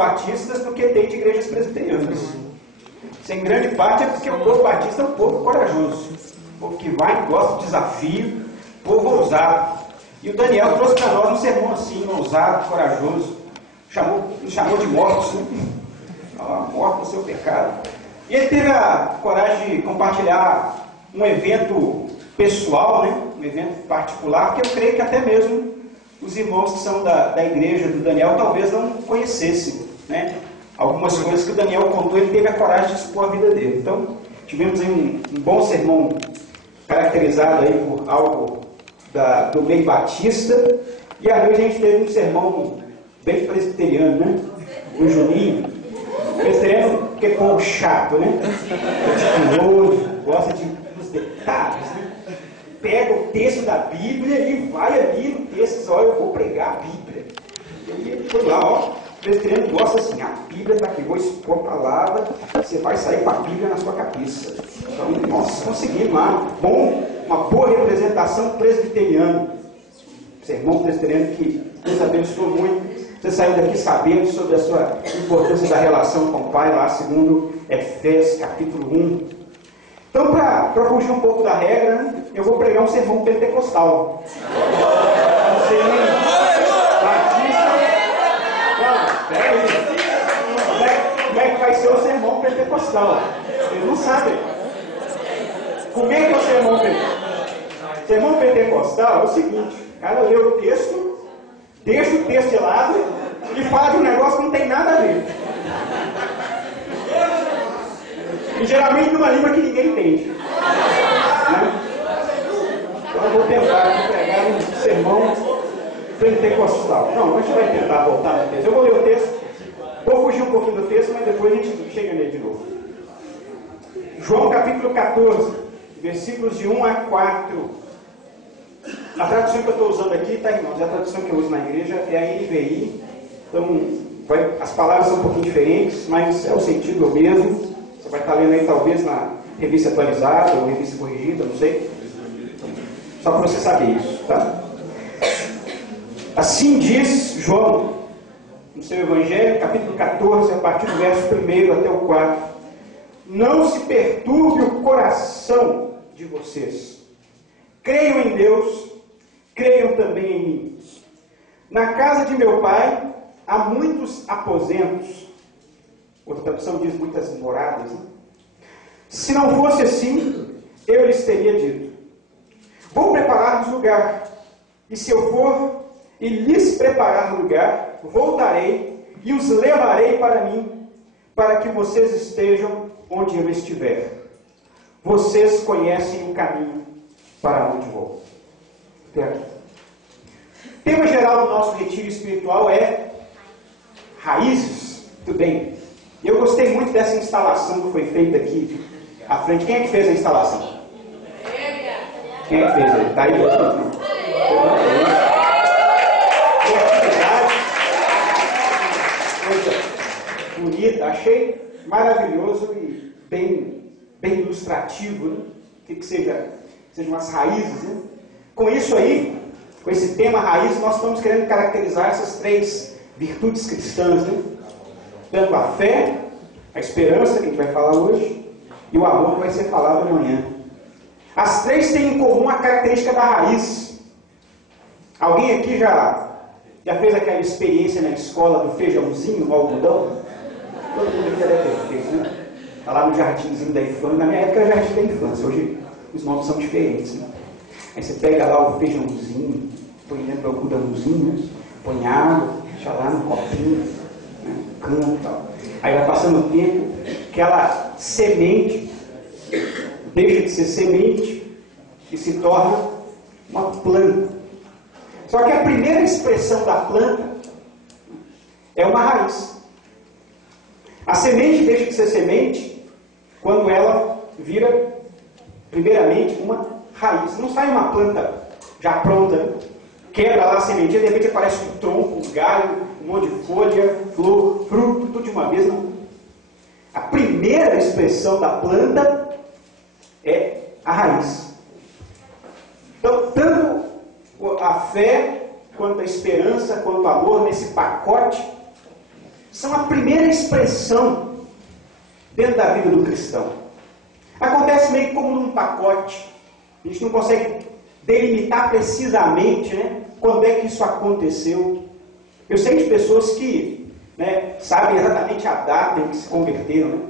batistas do que tem de igrejas presbiterianas. Isso em grande parte é porque o povo batista é um povo corajoso, um povo que vai, gosta de desafio, povo ousado. E o Daniel trouxe para nós um sermão assim, ousado, corajoso, nos chamou de mortos, né? Morto no seu pecado. E ele teve a coragem de compartilhar um evento pessoal, né? Um evento particular, que eu creio que até mesmo os irmãos que são da igreja do Daniel talvez não conhecessem, né? Algumas coisas que o Daniel contou, ele teve a coragem de expor a vida dele. Então, tivemos aí um bom sermão caracterizado aí por algo do meio batista, e à noite a gente teve um sermão bem presbiteriano, né? O Juninho. Presbiteriano, porque é povo chato, né? Meticuloso, gosta dos detalhes, né? Pega o texto da Bíblia e vai ali no texto e diz, olha, eu vou pregar a Bíblia. E aí ele foi lá, ó, o presbiteriano gosta assim, a Bíblia está aqui, vou expor a palavra, você vai sair com a Bíblia na sua cabeça. Então, nós conseguimos lá, uma boa representação presbiteriana. Sermão presbiteriano que Deus abençoou muito. Você saiu daqui sabendo sobre a sua importância da relação com o Pai, lá segundo Efésios capítulo 1. Então, para fugir um pouco da regra, né, eu vou pregar um sermão pentecostal. Não sei nem batista. Não, peraí. Como é que vai ser o sermão pentecostal? Vocês não sabem. Como é que é o sermão pentecostal? O sermão pentecostal é o seguinte: o cara lê o texto, deixa o texto de lado e fala de um negócio que não tem nada a ver. E geralmente numa língua que ninguém entende. Né? Então eu vou tentar aqui pregar um sermão pentecostal. Não, a gente vai tentar voltar no texto. Eu vou ler o texto, vou fugir um pouquinho do texto, mas depois a gente chega nele de novo. João capítulo 14, versículos de 1 a 4. A tradução que eu estou usando aqui, tá, irmãos? É a tradução que eu uso na igreja, é a NVI. Então, as palavras são um pouquinho diferentes, mas é o sentido o mesmo. Você vai estar lendo aí, talvez, na revista atualizada ou revista corrigida, não sei. Só para você saber isso, tá? Assim diz João, no seu Evangelho, capítulo 14, a partir do verso 1 até o 4. Não se perturbe o coração de vocês. Creiam em Deus, creiam também em mim. Na casa de meu pai há muitos aposentos. Outra tradução diz muitas moradas. Né? Se não fosse assim, eu lhes teria dito: vou preparar-vos lugar. E se eu for e lhes preparar lugar, voltarei e os levarei para mim, para que vocês estejam onde eu estiver. Vocês conhecem o caminho para onde vou. Até aqui. O tema geral do nosso retiro espiritual é raízes. Muito bem. Eu gostei muito dessa instalação que foi feita aqui à frente. Quem é que fez a instalação? Quem é que fez? Está aí? Coisa bonita. Achei maravilhoso e bem ilustrativo, né? Que sejam as raízes, né? Com isso aí, com esse tema raiz, nós estamos querendo caracterizar essas três virtudes cristãs, né? Tanto a fé, a esperança, que a gente vai falar hoje, e o amor, que vai ser falado amanhã. As três têm em comum a característica da raiz. Alguém aqui já fez aquela experiência na escola do feijãozinho, no algodão? Todo mundo aqui deve ter feito, né? Está lá no jardinzinho da infância. Na minha época era jardim da infância, hoje os nomes são diferentes, né? Aí você pega lá o feijãozinho, põe dentro do algodãozinho, né? Põe água, deixa lá no copinho, né? No canto e tal. Aí vai passando o tempo, aquela semente deixa de ser semente e se torna uma planta. Só que a primeira expressão da planta é uma raiz. A semente deixa de ser semente quando ela vira, primeiramente, uma raiz. Não sai uma planta já pronta, né? Quebra lá a sementinha, de repente aparece um tronco, um galho, um monte de folha, flor, fruto, tudo de uma vez. Não. A primeira expressão da planta é a raiz. Então, tanto a fé, quanto a esperança, quanto o amor, nesse pacote, são a primeira expressão dentro da vida do cristão. Acontece meio como num pacote. A gente não consegue delimitar precisamente, né, quando é que isso aconteceu. Eu sei de pessoas que, né, sabem exatamente a data em que se converteram. Né?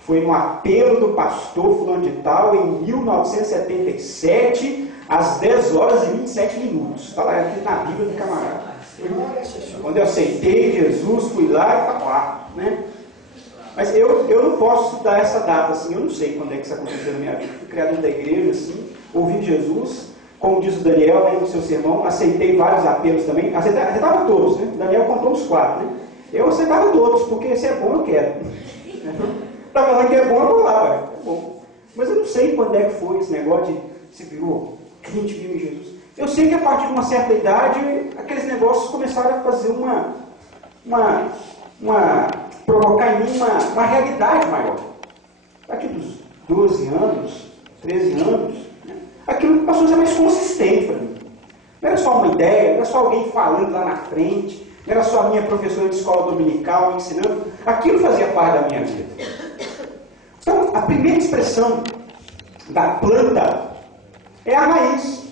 Foi no apelo do pastor fulano de tal, em 1977, às 10 horas e 27 minutos. Está lá aqui na Bíblia do camarada. Quando eu aceitei Jesus, fui lá e está lá. Né? Mas eu não posso dar essa data assim, eu não sei quando é que isso aconteceu na minha vida. Fui criado dentro da igreja, assim, ouvi Jesus, como diz o Daniel, né, no seu sermão, aceitei vários apelos também, aceitava todos, né? O Daniel contou uns 4, né? Eu aceitava todos, porque se é bom eu quero. Está falando que é bom, eu vou lá, é bom. Mas eu não sei quando é que foi esse negócio de se virou crente viu em Jesus. Eu sei que a partir de uma certa idade, aqueles negócios começaram a fazer provocar em mim uma realidade maior. A partir dos 12 anos, 13 anos, né, aquilo passou a ser mais consistente para mim. Não era só uma ideia, não era só alguém falando lá na frente, não era só a minha professora de escola dominical ensinando. Aquilo fazia parte da minha vida. Então, a primeira expressão da planta é a raiz.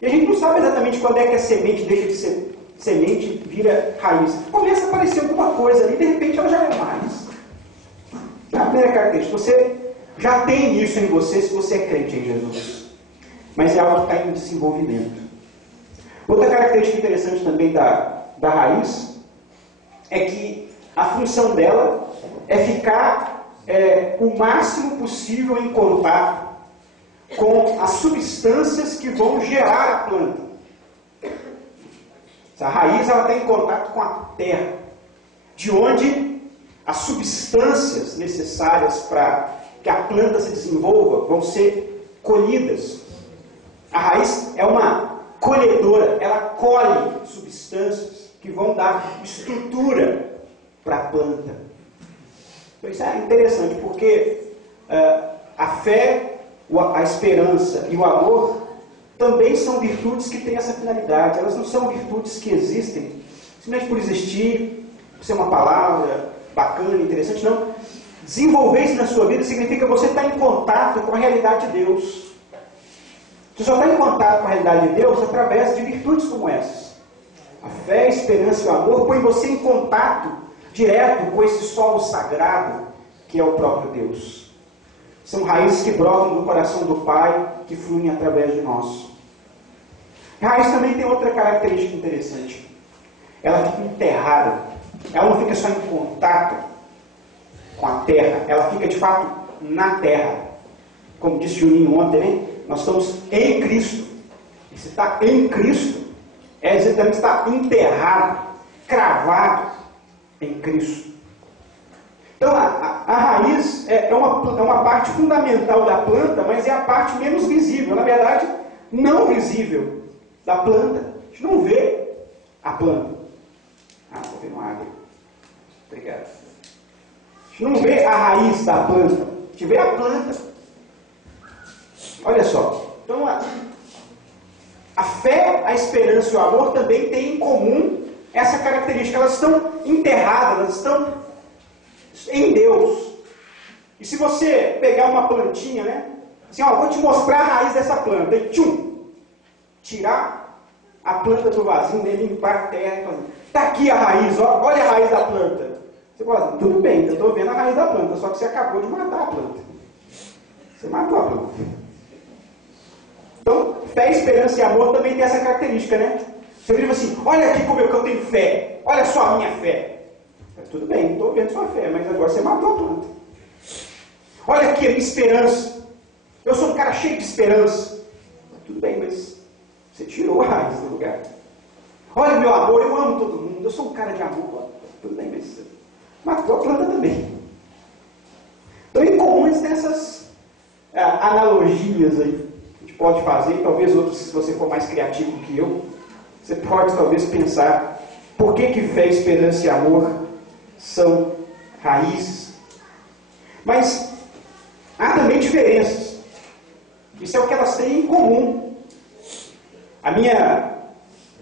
E a gente não sabe exatamente quando é que a semente deixa de ser semente e vira raiz. Começa a aparecer alguma coisa ali, de repente ela já é uma raiz. A primeira característica, você já tem isso em você se você é crente em Jesus. Mas é algo que está em desenvolvimento. Outra característica interessante também da raiz é que a função dela é ficar o máximo possível em contato com as substâncias que vão gerar a planta. A raiz ela está em contato com a terra, de onde as substâncias necessárias para que a planta se desenvolva vão ser colhidas. A raiz é uma colhedora, ela colhe substâncias que vão dar estrutura para a planta. Então isso é interessante, porque a fé, a esperança e o amor também são virtudes que têm essa finalidade. Elas não são virtudes que existem simplesmente por existir, por ser uma palavra bacana, interessante, não. Desenvolver isso na sua vida significa você estar em contato com a realidade de Deus. Você só está em contato com a realidade de Deus através de virtudes como essas. A fé, a esperança e o amor põem você em contato direto com esse solo sagrado que é o próprio Deus. São raízes que brotam do coração do Pai, que fluem através de nós. A raiz também tem outra característica interessante. Ela fica enterrada. Ela não fica só em contato com a terra, ela fica de fato na terra. Como disse Juninho ontem, né? Nós estamos em Cristo. E se está em Cristo, é dizer também que está enterrado, cravado em Cristo. Então, a raiz é uma parte fundamental da planta, mas é a parte menos visível, na verdade, não visível da planta. A gente não vê a planta. Estou vendo água. Obrigado. A gente não vê a raiz da planta, a gente vê a planta. Olha só. Então, a fé, a esperança e o amor também têm em comum essa característica. Elas estão enterradas, elas estão em Deus. E se você pegar uma plantinha, né? Assim, ó, vou te mostrar a raiz dessa planta. E tchum! Tirar a planta do vasinho, né, limpar a terra. Está aqui a raiz, ó, olha a raiz da planta. Você fala assim, tudo bem, eu estou vendo a raiz da planta, só que você acabou de matar a planta. Você matou a planta. Então, fé, esperança e amor também tem essa característica, né? Você vira assim, olha aqui como eu tenho fé, olha só a minha fé. Tudo bem, estou vendo sua fé, mas agora você matou a planta. Olha aqui a minha esperança. Eu sou um cara cheio de esperança. Tudo bem, mas você tirou a raiz do lugar. Olha meu amor, eu amo todo mundo. Eu sou um cara de amor. Tudo bem, mas você matou a planta também. Então, em comum, tem essas analogias aí que a gente pode fazer. Talvez outros, se você for mais criativo que eu, você pode talvez pensar por que fé, esperança e amor são raízes. Mas há também diferenças. Isso é o que elas têm em comum. A minha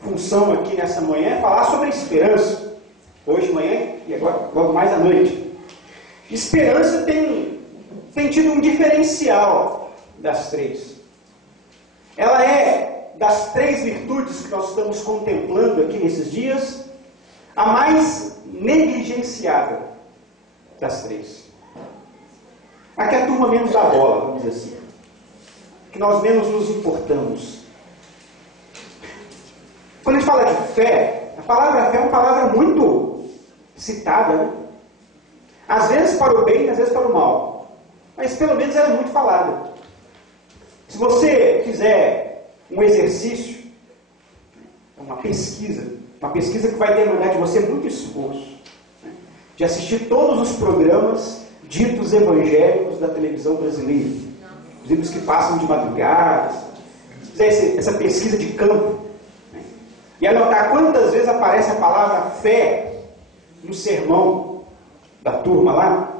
função aqui nessa manhã é falar sobre a esperança. Hoje de manhã e agora logo mais à noite. Esperança tem tido um diferencial das três. Ela é, das três virtudes que nós estamos contemplando aqui nesses dias, a mais negligenciável das três. A que a turma menos dá bola, vamos dizer assim. Que nós menos nos importamos. Quando a gente fala de fé, a palavra fé é uma palavra muito citada, né? Às vezes para o bem, às vezes para o mal. Mas pelo menos ela é muito falada. Se você fizer um exercício, uma pesquisa que vai demandar de você muito esforço, né? De assistir todos os programas ditos evangélicos da televisão brasileira, os livros que passam de madrugada, fizer essa pesquisa de campo, né? E anotar quantas vezes aparece a palavra fé no sermão da turma lá,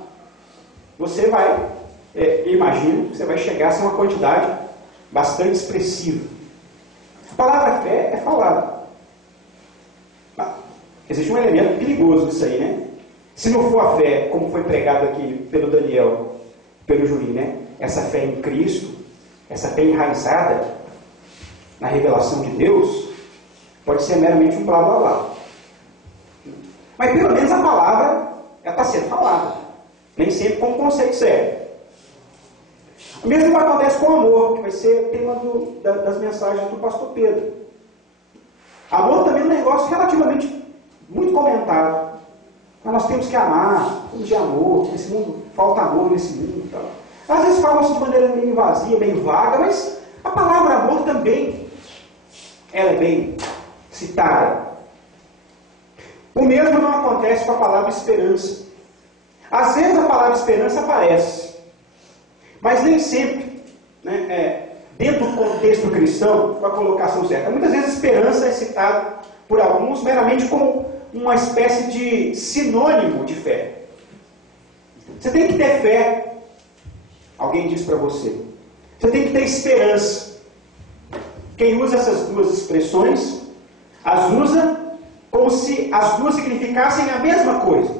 você vai, imagino, que você vai chegar a ser uma quantidade bastante expressiva. A palavra fé é falada. Existe um elemento perigoso nisso aí, né? Se não for a fé, como foi pregado aqui pelo Daniel, pelo Jurim, né? Essa fé em Cristo, essa fé enraizada na revelação de Deus, pode ser meramente um blá blá blá. Mas pelo menos a palavra está sendo falada, nem sempre com o conceito certo. O mesmo acontece com o amor, que vai ser tema das mensagens do pastor Pedro. Amor também é um negócio relativamente muito comentado. Mas nós temos que amar, temos de amor, nesse mundo, falta amor nesse mundo e tal. Às vezes falam-se de maneira meio vazia, meio vaga, mas a palavra amor também, ela é bem citada. O mesmo não acontece com a palavra esperança. Às vezes a palavra esperança aparece, mas nem sempre, né, dentro do contexto cristão, com a colocação certa. Muitas vezes esperança é citada por alguns meramente como uma espécie de sinônimo de fé. Você tem que ter fé, alguém diz para você. Você tem que ter esperança. Quem usa essas duas expressões, as usa como se as duas significassem a mesma coisa.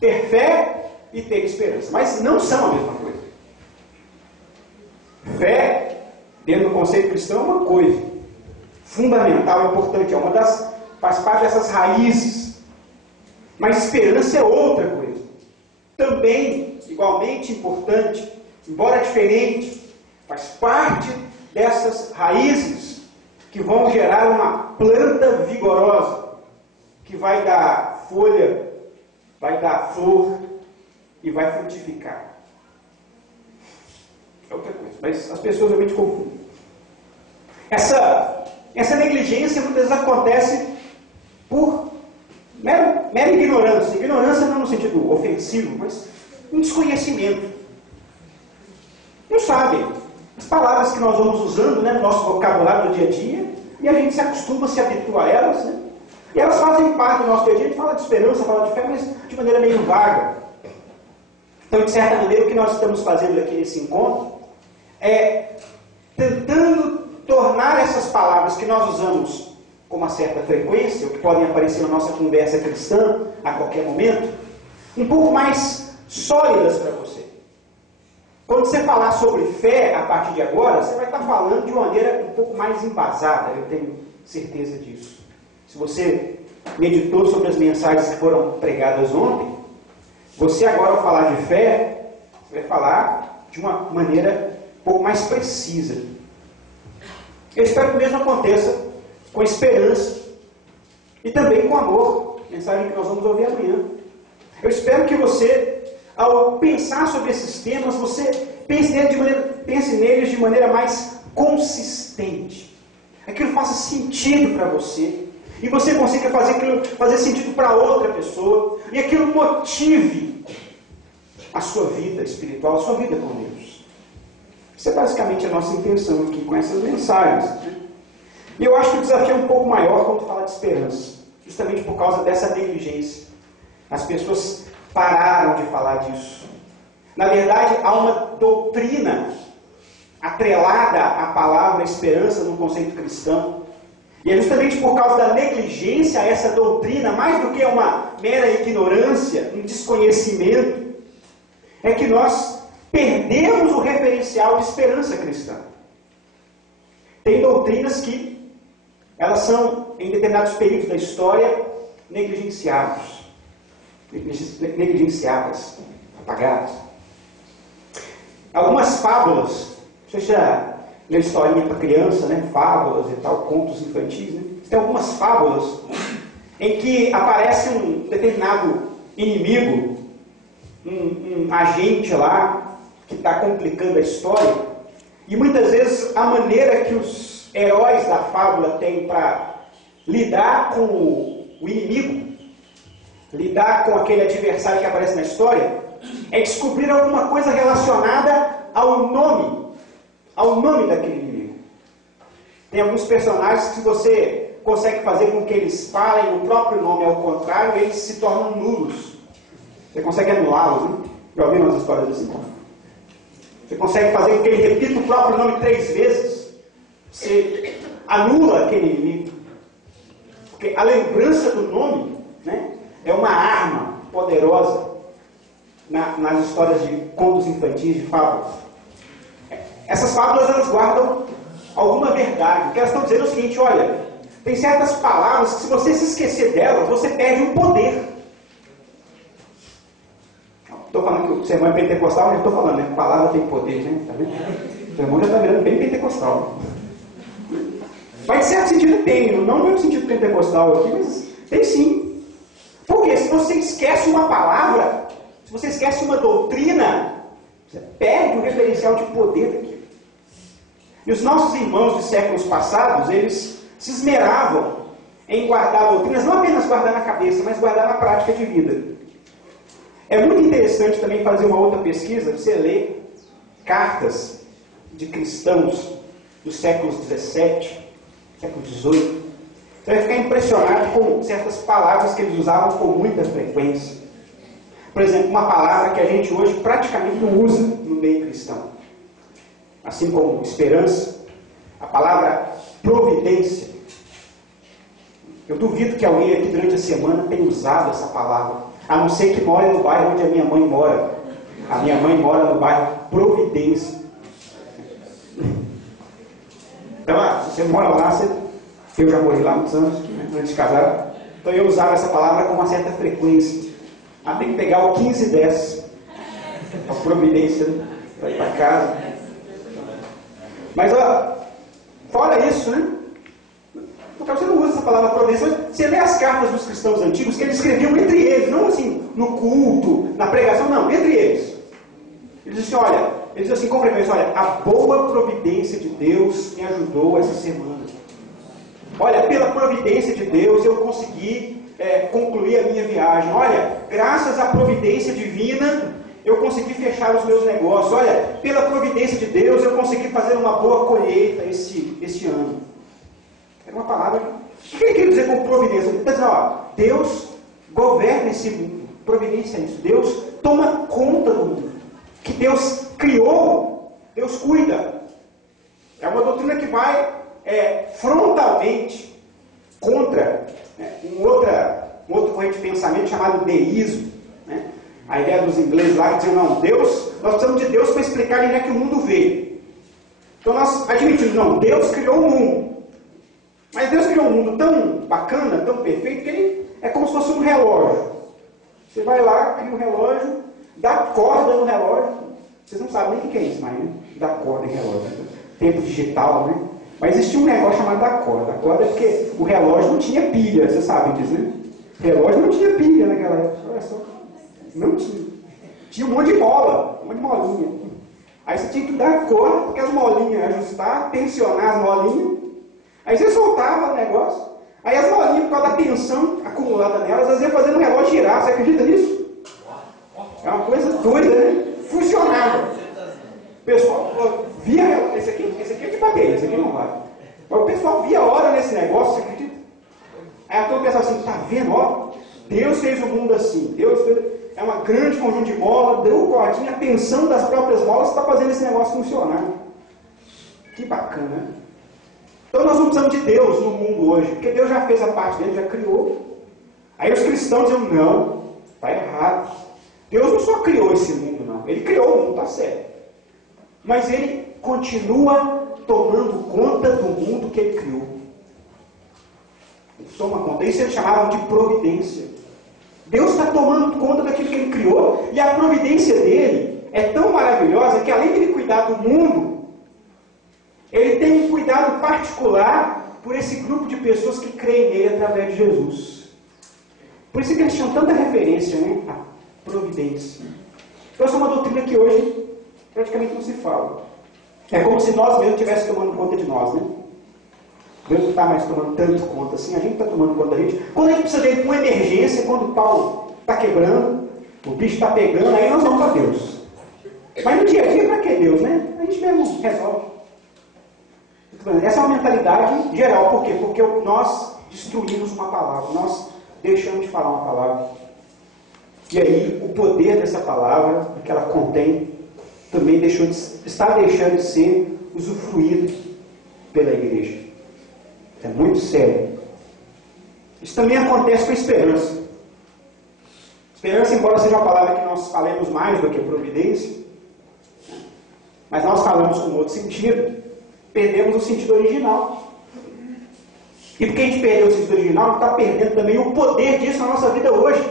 Ter fé e ter esperança. Mas não são a mesma coisa. Fé, dentro do conceito cristão, é uma coisa fundamental, importante, faz parte dessas raízes. Mas esperança é outra coisa. Também, igualmente importante, embora diferente, faz parte dessas raízes que vão gerar uma planta vigorosa, que vai dar folha, vai dar flor e vai frutificar. É outra coisa, mas as pessoas realmente confundem. Essa negligência muitas vezes acontece por mera ignorância. Ignorância não no sentido ofensivo, mas um desconhecimento. Não sabem as palavras que nós vamos usando, né, no nosso vocabulário do dia a dia, e a gente se acostuma, se habitua a elas, né? E elas fazem parte do nosso dia a dia. A gente fala de esperança, fala de fé, mas de maneira meio vaga. Então, de certa maneira, o que nós estamos fazendo aqui nesse encontro é tentando tornar essas palavras que nós usamos com uma certa frequência, ou que podem aparecer na nossa conversa cristã a qualquer momento, um pouco mais sólidas para você. Quando você falar sobre fé a partir de agora, você vai estar falando de uma maneira um pouco mais embasada, eu tenho certeza disso. Se você meditou sobre as mensagens que foram pregadas ontem, você agora, ao falar de fé, você vai falar de uma maneira um pouco mais precisa. Eu espero que o mesmo aconteça com esperança e também com amor, mensagem que nós vamos ouvir amanhã. Eu espero que você, ao pensar sobre esses temas, você pense neles de maneira mais consistente. Aquilo faça sentido para você. E você consiga fazer sentido para outra pessoa. E aquilo motive a sua vida espiritual, a sua vida com Deus. Isso é basicamente a nossa intenção aqui com essas mensagens, né? E eu acho que o desafio é um pouco maior quando fala de esperança. Justamente por causa dessa negligência. As pessoas pararam de falar disso. Na verdade, há uma doutrina atrelada à palavra esperança no conceito cristão. E é justamente por causa da negligência a essa doutrina, mais do que uma mera ignorância, um desconhecimento, é que nós perdemos o referencial de esperança cristã. Tem doutrinas que elas são, em determinados períodos da história, negligenciadas, apagadas. Algumas fábulas, você já leu historinha para criança, né? Fábulas e tal, contos infantis, né? Tem algumas fábulas em que aparece um determinado inimigo, um agente lá que está complicando a história, e muitas vezes a maneira que os heróis da fábula têm para lidar com o inimigo, lidar com aquele adversário que aparece na história, é descobrir alguma coisa relacionada ao nome daquele inimigo. Tem alguns personagens que você consegue fazer com que eles falem o próprio nome ao contrário, eles se tornam nulos. Você consegue anulá-los, né? Já ouviram umas histórias assim? Você consegue fazer com que ele repita o próprio nome 3 vezes. Você anula aquele inimigo. Porque a lembrança do nome, né, é uma arma poderosa nas histórias de contos infantis, de fábulas. Essas fábulas, elas guardam alguma verdade. O que elas estão dizendo é o seguinte: olha, tem certas palavras que, se você se esquecer delas, você perde o poder. Estou falando que o sermão é pentecostal, mas estou falando, né? A palavra tem poder, né? Tá vendo? O sermão já está virando bem pentecostal. Mas, em certo sentido, tem. Não no sentido pentecostal aqui, mas tem sim. Porque se você esquece uma palavra, se você esquece uma doutrina, você perde o referencial de poder daquilo. E os nossos irmãos de séculos passados, eles se esmeravam em guardar doutrinas, não apenas guardar na cabeça, mas guardar na prática de vida. É muito interessante também fazer uma outra pesquisa, você lê cartas de cristãos dos séculos XVII, século XVIII. Você vai ficar impressionado com certas palavras que eles usavam com muita frequência. Por exemplo, uma palavra que a gente hoje praticamente não usa no meio cristão. Assim como esperança, a palavra providência. Eu duvido que alguém aqui durante a semana tenha usado essa palavra, a não ser que more no bairro onde a minha mãe mora. A minha mãe mora no bairro Providência. Então, se você mora lá, eu já morei lá há muitos anos, né, antes de casar, então eu usava essa palavra com uma certa frequência. Tem que pegar o 15:10, a providência, para ir para casa. Mas, fora isso, né? Porque você não usa essa palavra providência. Você lê as cartas dos cristãos antigos que eles escreviam entre eles, não assim, no culto, na pregação, não, entre eles. Eles dizem assim, olha, eles dizem assim com frequência, olha, a boa providência de Deus me ajudou essa semana. Olha, pela providência de Deus eu consegui concluir a minha viagem. Olha, graças à providência divina, eu consegui fechar os meus negócios. Olha, pela providência de Deus, eu consegui fazer uma boa colheita este ano. É uma palavra. O que ele quer dizer com providência? Ele está dizendo, ó, Deus governa esse mundo. Providência é isso. Deus toma conta do mundo. Que Deus criou, Deus cuida. É uma doutrina que vai frontalmente contra um outro corrente de pensamento chamado deísmo, né? A ideia dos ingleses lá que diziam, não, Deus, nós precisamos de Deus para explicar onde é que o mundo veio. Então nós admitimos, não, Deus criou o mundo. Mas Deus criou um mundo tão bacana, tão perfeito, que ele é como se fosse um relógio. Você vai lá, cria um relógio, dá corda no relógio. Vocês não sabem nem o que é isso, mas né? Dá corda em relógio. Tempo digital, né? Mas existia um negócio chamado da corda. A corda é porque o relógio não tinha pilha, vocês sabem disso, né? O relógio não tinha pilha naquela época. Olha só. Não tinha. Tinha um monte de mola, um monte de molinha. Aí você tinha que dar a corda, porque as molinhas ajustar, tensionar as molinhas. Aí você soltava o negócio. Aí as molinhas, por causa da tensão acumulada nelas, elas iam fazendo o relógio girar. Você acredita nisso? É uma coisa doida, né? Funcionava. O pessoal via, esse aqui é de bater, esse aqui não vale. Mas o pessoal via a hora nesse negócio, você acredita? Aí a turma pensava assim, tá vendo, ó, Deus fez o mundo assim, Deus fez, é uma grande conjunto de molas, deu cordinha, a tensão das próprias molas está fazendo esse negócio funcionar. Que bacana, né? Então nós não precisamos de Deus no mundo hoje, porque Deus já fez a parte dele, já criou. Aí os cristãos dizem, não, está errado. Deus não só criou esse mundo, não. Ele criou o mundo, está certo. Mas ele continua tomando conta do mundo que ele criou. Ele toma conta. Isso eles chamavam de providência. Deus está tomando conta daquilo que ele criou, e a providência dele é tão maravilhosa que, além de ele cuidar do mundo, ele tem um cuidado particular por esse grupo de pessoas que creem nele através de Jesus. Por isso que eles tinham tanta referência, né? A providência. Então, essa é uma doutrina que hoje praticamente não se fala. É como se nós mesmos estivéssemos tomando conta de nós, né? Deus não está mais tomando tanto conta assim, a gente está tomando conta da gente. Quando a gente precisa dele com emergência, quando o pau está quebrando, o bicho está pegando, aí nós vamos para Deus. Mas no dia a dia, para que Deus, né? A gente mesmo resolve. Essa é uma mentalidade geral. Por quê? Porque nós destruímos uma palavra, nós deixamos de falar uma palavra. E aí o poder dessa palavra, que ela contém, também está deixando de ser usufruído pela igreja. É muito sério. Isso também acontece com a esperança. Esperança, embora seja uma palavra que nós falemos mais do que providência, mas nós falamos com outro sentido, perdemos o sentido original. E porque a gente perdeu o sentido original, está perdendo também o poder disso na nossa vida hoje.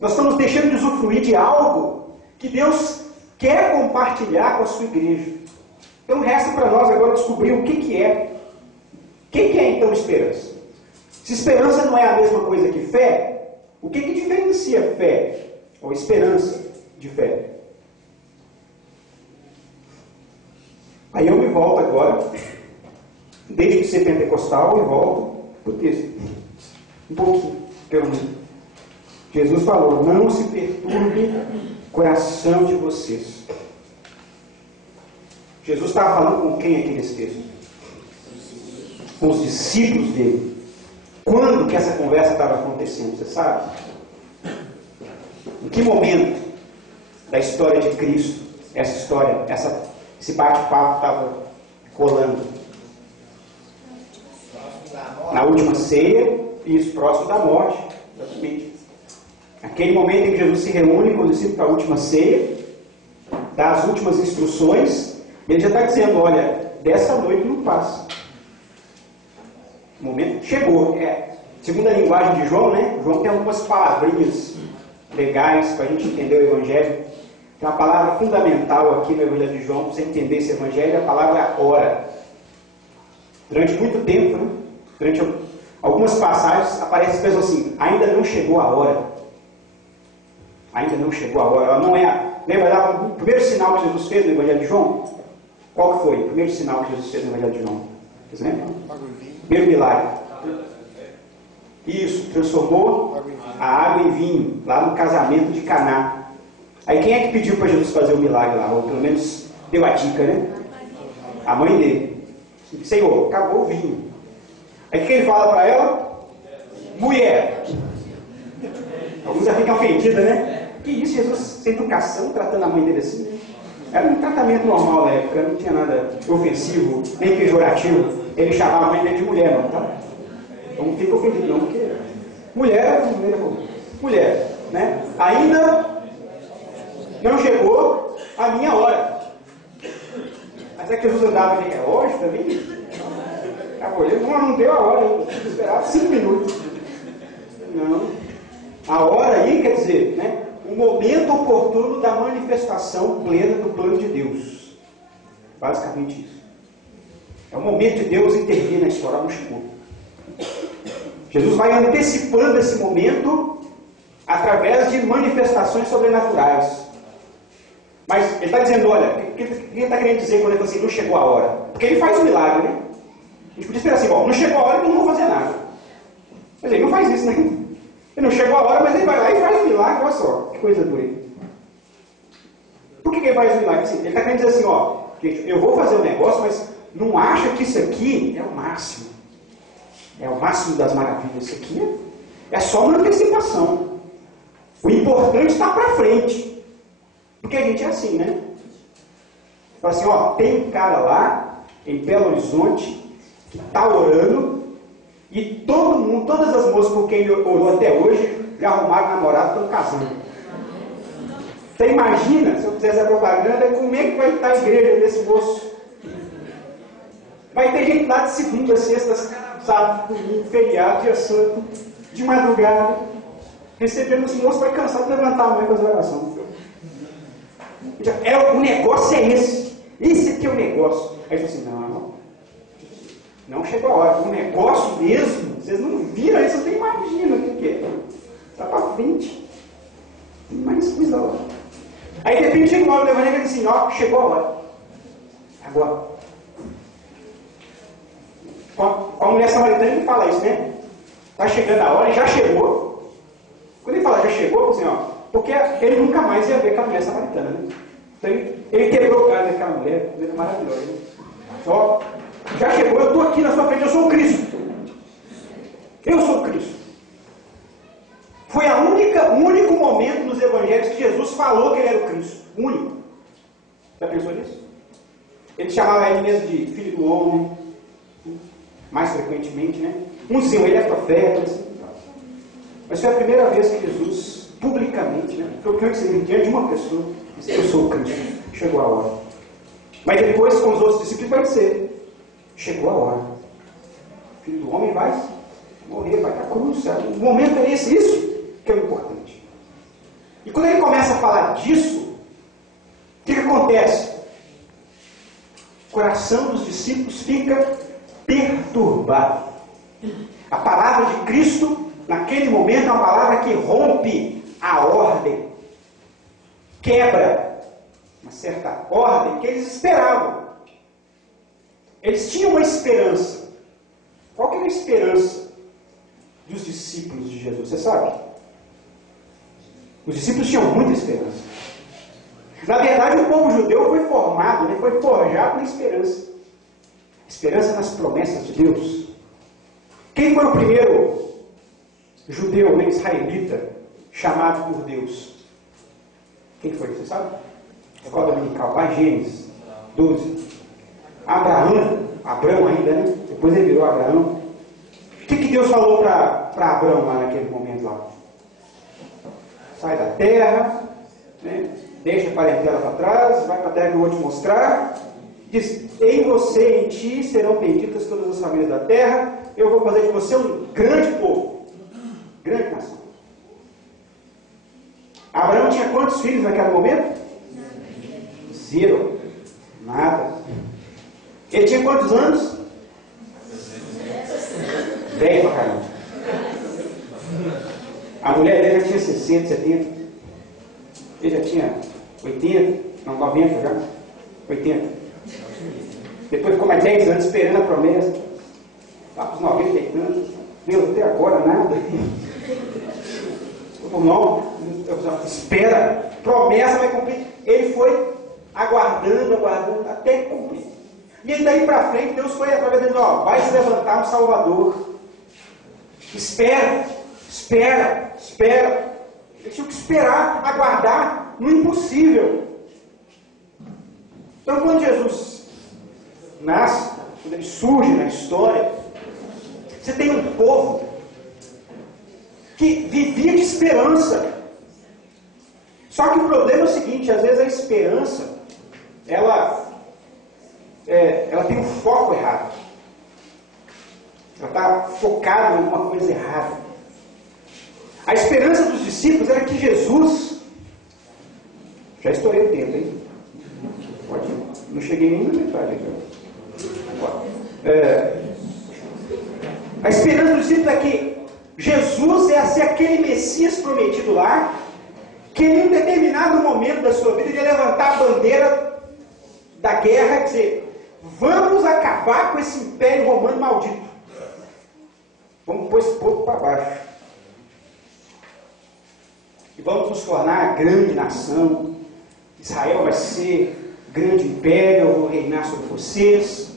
Nós estamos deixando de usufruir de algo que Deus quer compartilhar com a sua igreja. Então resta para nós agora descobrir o que é. O que é então esperança? Se esperança não é a mesma coisa que fé, o que diferencia fé ou esperança de fé? Aí eu me volto agora, deixo de ser pentecostal e volto para o texto. Um pouquinho, pelo menos. Jesus falou, não se perturbe o coração de vocês. Jesus estava falando com quem aqui nesse texto? Com os discípulos dele. Quando que essa conversa estava acontecendo, você sabe? Em que momento da história de Cristo essa história, esse bate-papo estava rolando? Na última ceia, isso, próximo da morte. Exatamente. Aquele momento em que Jesus se reúne com os discípulos para a última ceia, dá as últimas instruções, ele já está dizendo, olha, dessa noite não passa. O momento chegou. Segundo a linguagem de João, né? João tem algumas palavrinhas legais para a gente entender o Evangelho. Tem uma palavra fundamental aqui no Evangelho de João, para você entender esse Evangelho, é a palavra hora. Durante muito tempo, né? Durante algumas passagens, aparece a pessoa assim, ainda não chegou a hora. Ainda não chegou a hora. Ela não é. Lembra o primeiro sinal que Jesus fez no Evangelho de João? Qual que foi o primeiro sinal que Jesus fez no Evangelho de João? Vocês lembram? Primeiro milagre. Isso, transformou a água em vinho, lá no casamento de Caná. Aí quem é que pediu para Jesus fazer o milagre lá? Ou pelo menos deu a dica, né? A mãe dele. Senhor, acabou o vinho. Aí o que ele fala para ela? Mulher. Alguns já ficam ofendidos, né? Que isso, Jesus, sem educação, tratando a mãe dele assim, né? Era um tratamento normal na época, não tinha nada ofensivo, nem pejorativo. Ele chamava a mãe dele de mulher, não, tá? Então não fica ofendido, não, porque mulher, né? Ainda não chegou a minha hora. Até que Jesus andava e hoje também. Acabou, ele não deu a hora, eu esperava 5 minutos. Não. A hora aí quer dizer, né? O momento oportuno da manifestação plena do plano de Deus. Basicamente isso. É o momento de Deus intervir na história, não chegou. Jesus vai antecipando esse momento através de manifestações sobrenaturais. Mas ele está dizendo, olha, o que ele está querendo dizer quando ele fala assim, não chegou a hora? Porque ele faz o milagre, né? A gente podia esperar assim, ó, não chegou a hora, então não vou fazer nada. Mas ele não faz isso, né? Ele não chegou a hora, mas ele vai lá e faz o milagre, olha só, que coisa doida. Por que ele faz o milagre? Assim, ele está querendo dizer assim, ó, gente, eu vou fazer um negócio, mas não acha que isso aqui é o máximo. É o máximo das maravilhas. Isso aqui é só uma antecipação. O importante está para frente. Porque a gente é assim, né? Fala assim, ó, tem um cara lá em Belo Horizonte, que está orando, e todo mundo, todas as moças por quem ele orou até hoje, já arrumaram namorado, estão casando. Você imagina, se eu fizesse a propaganda, como é que vai estar a igreja desse moço? Vai ter gente lá de segunda, sexta, sábado, domingo, feriado, dia santo, de madrugada, recebendo os moços, vai cansar de levantar a mão para as orações. O negócio é esse. Esse aqui é o negócio. Aí ele falou assim, não chegou a hora. O negócio mesmo, vocês não viram isso, você imagina o que é. Está para frente. Tem mais coisa lá. Aí de repente chega uma hora do evangelho e diz assim, ó, chegou a hora. Agora. Com a mulher samaritana ele fala isso, né? Está chegando a hora e já chegou. Quando ele fala já chegou, assim, ó, porque ele nunca mais ia ver aquela mulher samaritana, né? Então ele quebrou o cara daquela mulher, mulher maravilhosa. Né? Ó, já chegou, eu estou aqui na sua frente, eu sou o Cristo. Eu sou o Cristo. Foi o único momento nos evangelhos que Jesus falou que ele era o Cristo. O único. Já pensou nisso? Ele chamava ele mesmo de filho do homem, mais frequentemente, né? Uns diziam, ele é profeta, assim. Mas foi a primeira vez que Jesus, publicamente, né? Foi o que eu disse, diante de uma pessoa, disse, eu sou o Cristo. Chegou a hora. Mas depois, com os outros discípulos, vai dizer, chegou a hora. O filho do homem vai morrer, vai para a cruz. O momento é esse, isso que é o importante. E quando ele começa a falar disso, o que acontece? O coração dos discípulos fica perturbado. A palavra de Cristo, naquele momento, é uma palavra que rompe a ordem, quebra uma certa ordem que eles esperavam. Eles tinham uma esperança. Qual que era a esperança dos discípulos de Jesus? Você sabe? Os discípulos tinham muita esperança. Na verdade, o povo judeu foi formado, né, foi forjado na esperança. Esperança nas promessas de Deus. Quem foi o primeiro judeu, né, israelita, chamado por Deus? Quem foi? Você sabe? Escola dominical, vai Gênesis 12. Abraão ainda, né? Depois ele virou Abraão. O que Deus falou para Abraão lá naquele momento lá? Sai da terra, né? Deixa a parentela para trás, vai para a terra que eu vou te mostrar. Diz, em você, em ti, serão benditas todas as famílias da terra. Eu vou fazer de você um grande povo. Grande nação. Abraão tinha quantos filhos naquele momento? 0. Nada. Ele tinha quantos anos? 10 para caramba. A mulher dele já tinha 60, 70. Ele já tinha 80, não, 90 já. 80. Depois ficou mais 10 anos esperando a promessa. Lá para os 90 e tantos. Deus, até agora nada. Não, espera, promessa vai cumprir. Ele foi aguardando, até cumprir. E aí daí para frente, Deus foi através dele, ó, vai se levantar um Salvador. Espera. Ele tinha que esperar, aguardar no impossível. Então quando Jesus nasce, quando ele surge na história, você tem um povo que vivia de esperança. Só que o problema é o seguinte, às vezes a esperança, ela tem um foco errado. Ela está focada em alguma coisa errada. A esperança dos discípulos era que Jesus... Já estourei o tempo, hein? Pode ir. Não cheguei nem na metade aqui. A esperança dos discípulos é que Jesus ia ser aquele Messias prometido lá, que em um determinado momento da sua vida ele ia levantar a bandeira da guerra e dizer, vamos acabar com esse império romano maldito. Vamos pôr esse povo para baixo. E vamos nos tornar a grande nação. Israel vai ser grande império, eu vou reinar sobre vocês.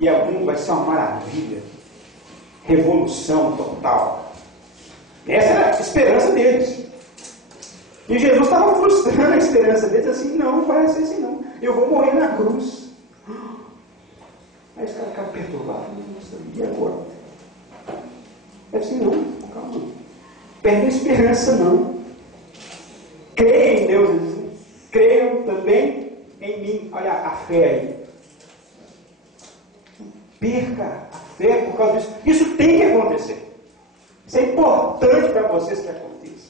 E algum vai ser uma maravilha. Revolução total. Essa era a esperança deles. E Jesus estava frustrando a esperança deles, assim, não vai ser assim não. Eu vou morrer na cruz. esse cara fica perturbado. E agora? É assim, não, calma. Perde a esperança, não. Creia em Deus, assim. Creiam também em mim. Olha a fé aí. Perca a fé por causa disso. Isso tem que acontecer. Isso é importante para vocês que aconteça.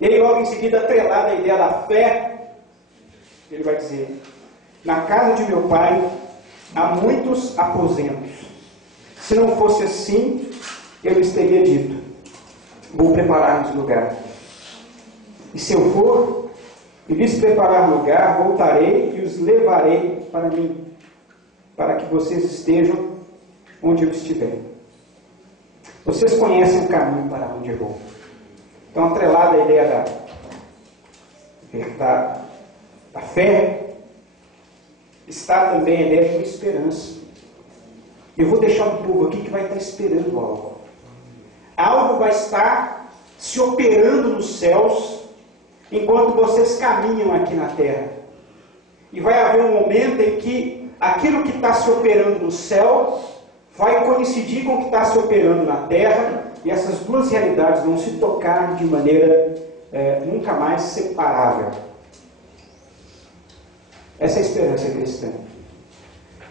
E aí, logo em seguida, atrelado à ideia da fé, ele vai dizer: na casa de meu pai há muitos aposentos. Se não fosse assim, eu lhes teria dito: vou preparar-nos lugar. E se eu for e lhes preparar lugar, voltarei e os levarei para mim, para que vocês estejam onde eu estiver. Vocês conhecem o caminho para onde eu vou. Então, atrelada à ideia da fé, está também a ideia de uma esperança. Eu vou deixar um povo aqui que vai estar esperando algo. Algo vai estar se operando nos céus, enquanto vocês caminham aqui na terra. E vai haver um momento em que aquilo que está se operando no céu vai coincidir com o que está se operando na terra, e essas duas realidades vão se tocar de maneira nunca mais separável. Essa é a esperança cristã.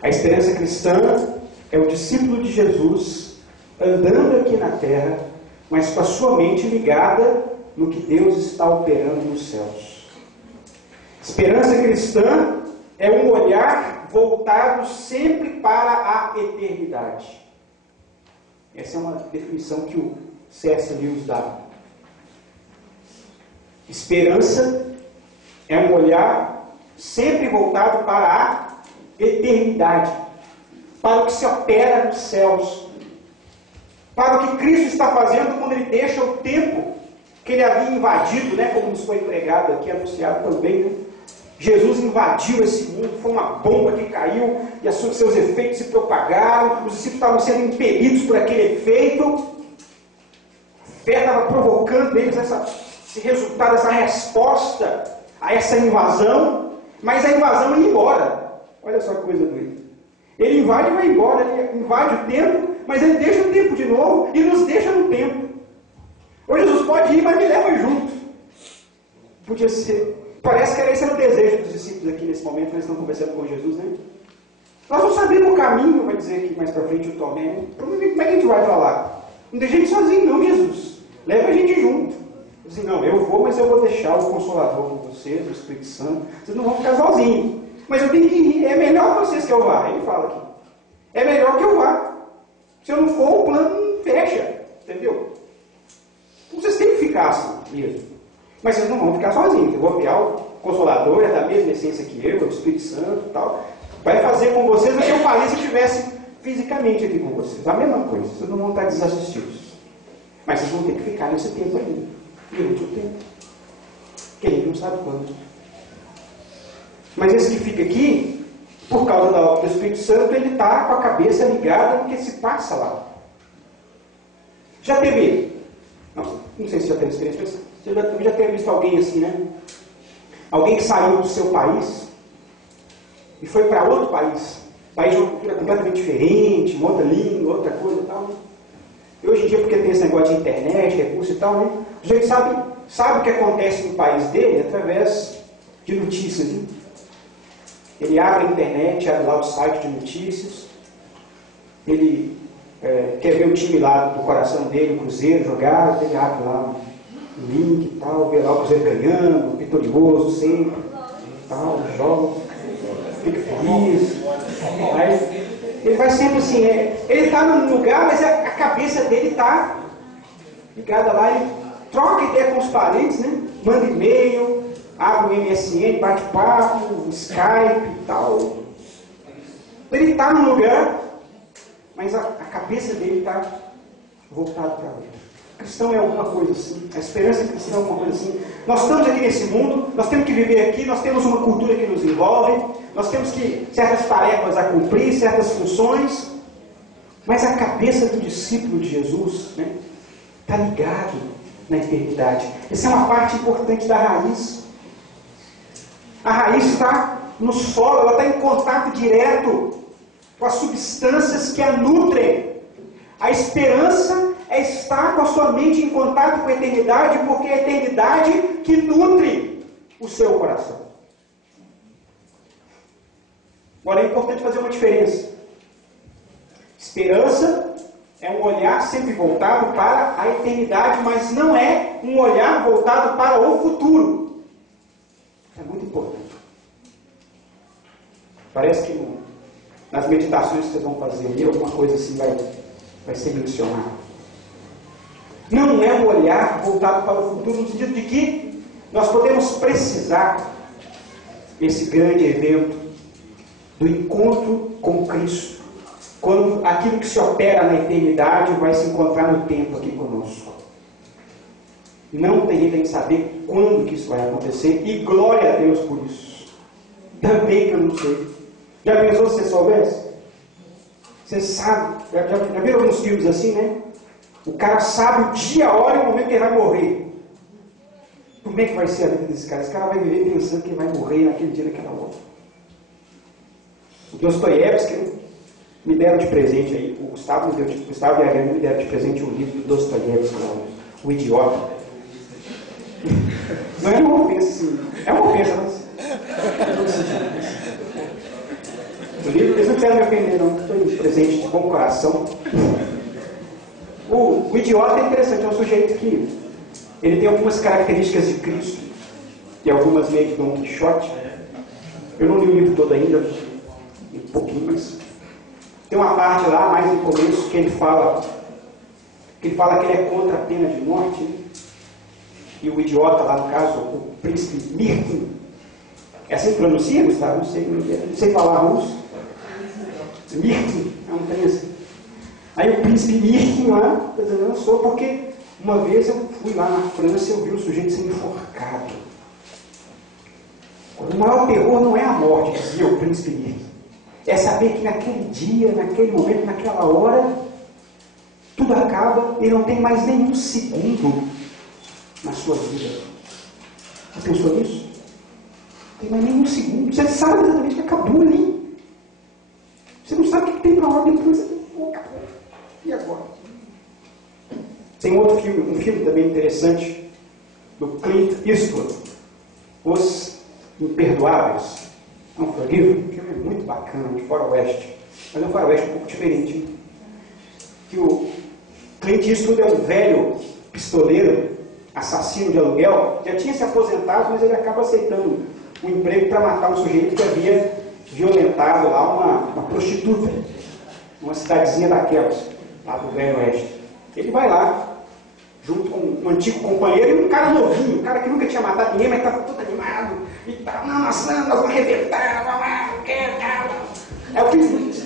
A esperança cristã é o discípulo de Jesus andando aqui na terra, mas com a sua mente ligada no que Deus está operando nos céus. Esperança cristã é um olhar voltado sempre para a eternidade. Essa é uma definição que o C.S. Lewis dá. Esperança é um olhar sempre voltado para a eternidade, para o que se opera nos céus, para o que Cristo está fazendo quando Ele deixa o tempo que Ele havia invadido, né, como nos foi pregado aqui, anunciado também, né? Jesus invadiu esse mundo, foi uma bomba que caiu e seus efeitos se propagaram, os discípulos estavam sendo impelidos por aquele efeito, a fé estava provocando neles esse resultado, essa resposta a essa invasão, mas a invasão ia embora. Olha só que coisa doida. Ele invade e vai embora, ele invade o tempo, mas ele deixa o tempo de novo e nos deixa no tempo. Ou Jesus pode ir, mas me leva junto. Podia ser. Parece que esse era o desejo dos discípulos aqui nesse momento, eles estão conversando com Jesus, né? Nós não sabemos o caminho, vai dizer aqui mais para frente o Tomé, né? Como é que a gente vai para lá? Não deixa a gente sozinho não, Jesus. Leva a gente junto. Assim, não, eu vou, mas eu vou deixar o Consolador com vocês, o Espírito Santo. Vocês não vão ficar sozinhos. Mas eu tenho que ir, é melhor vocês que eu vá. Ele fala aqui. É melhor que eu vá. Se eu não for, o plano não fecha. Entendeu? Então vocês têm que ficar assim mesmo. Mas vocês não vão ficar sozinhos. Eu vou enviar o Consolador, é da mesma essência que eu, é o Espírito Santo e tal. Vai fazer com vocês o que eu faria se eu estivesse fisicamente aqui com vocês. A mesma coisa. Vocês não vão estar desassistidos. Mas vocês vão ter que ficar nesse tempo ainda. Durante o tempo. Que a gente não sabe quando. Mas esse que fica aqui, por causa da obra do Espírito Santo, ele está com a cabeça ligada no que se passa lá. Já teve? Não sei se já teve experiência, mas você já teve visto alguém assim, né? Alguém que saiu do seu país e foi para outro país. País de uma cultura completamente diferente, uma outra língua, outra coisa e tal. E hoje em dia, porque tem esse negócio de internet, recurso e tal, né? A gente sabe o que acontece no país dele através de notícias, né? Ele abre a internet, abre lá o site de notícias, ele quer ver o time lá do coração dele, o Cruzeiro, jogar, ele abre lá o link e tal, vê lá o Cruzeiro ganhando, vitorioso sempre, tal, joga, fica feliz. Aí, ele vai sempre assim, ele está num lugar, mas a cabeça dele está ligada lá, ele troca ideia com os parentes, né? Manda e-mail, abre o MSN, bate papo, Skype e tal. Ele está num lugar, mas a cabeça dele está voltada para lá. O cristão é alguma coisa assim, a esperança cristã é alguma coisa assim. Nós estamos aqui nesse mundo, nós temos que viver aqui, nós temos uma cultura que nos envolve, nós temos certas tarefas a cumprir, certas funções, mas a cabeça do discípulo de Jesus está ligado na eternidade. Essa é uma parte importante da raiz. A raiz está no solo, ela está em contato direto com as substâncias que a nutrem. A esperança é estar com a sua mente em contato com a eternidade, porque é a eternidade que nutre o seu coração. Agora é importante fazer uma diferença. Esperança é um olhar sempre voltado para a eternidade, mas não é um olhar voltado para o futuro. É muito importante. Parece que nas meditações que vocês vão fazer ali, alguma coisa assim vai ser mencionada. Não é um olhar voltado para o futuro, no sentido de que nós podemos precisar desse grande evento do encontro com Cristo, quando aquilo que se opera na eternidade vai se encontrar no tempo aqui conosco. Não tem jeito de saber quando que isso vai acontecer, e glória a Deus por isso. Também que eu não sei. Já pensou se você soubesse? Você sabe, já viram alguns filmes assim, né? O cara sabe o dia, a hora e o momento que ele vai morrer. Como é que vai ser a vida desse cara? Esse cara vai viver pensando que ele vai morrer naquele dia, naquela hora. O Dostoiévski me deram de presente aí, o Gustavo e a Helena me deram de presente o livro do Dostoiévski, O Idiota. Não é uma ofensa, sim. É uma ofensa, mas... O livro, eles não quiseram me ofender, não. Foi um presente de bom coração. O Idiota é interessante, é um sujeito que ele tem algumas características de Cristo e algumas meio de Dom Quixote. Eu não li o livro todo ainda, um pouquinho, mas tem uma parte lá, mais no começo, que ele fala que ele é contra a pena de morte, né? E o idiota lá, no caso, o príncipe Mirkin, é assim que pronuncia, Gustavo? Não sei falar russo. Mirkin, é um trem assim. Aí o príncipe Mirkin lá, eu sou porque uma vez eu fui lá na França e eu vi um sujeito sendo enforcado. O maior terror não é a morte, dizia o príncipe Mirkin. É saber que naquele dia, naquele momento, naquela hora, tudo acaba e não tem mais nenhum segundo na sua vida. Você pensou nisso? Não tem mais nenhum segundo. Você sabe exatamente que acabou ali. Você não sabe o que tem para lá depois. Acabou. E agora? Tem outro filme, um filme também interessante, do Clint Eastwood, Os Imperdoáveis. É um filme muito bacana, de faroeste. Mas é um faroeste um pouco diferente. Que o Clint Eastwood é um velho pistoleiro, assassino de aluguel, já tinha se aposentado, mas ele acaba aceitando um emprego para matar um sujeito que havia violentado lá uma prostituta, numa cidadezinha daquelas, lá do Velho Oeste. Ele vai lá, junto com um antigo companheiro e um cara novinho, um cara que nunca tinha matado ninguém, mas estava todo animado, e tal, não, nós vamos arrebentar, o que, tal. É o que